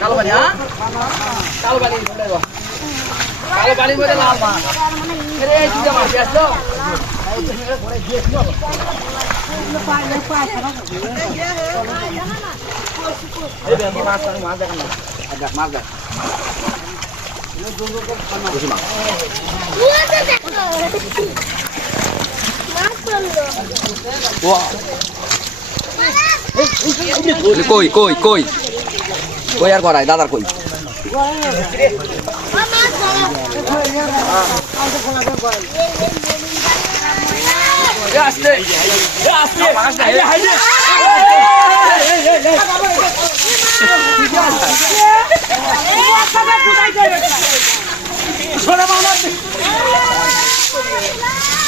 কালো পানি হ্যাঁ কালো পানি কালো পানির মধ্যে লাল মাছ আরে এই চিন্তা মাছ আসলো মাছ মাছ দেখান মাছ দেখ কই কই কই? কই আর করাই দাদার কই? আসতে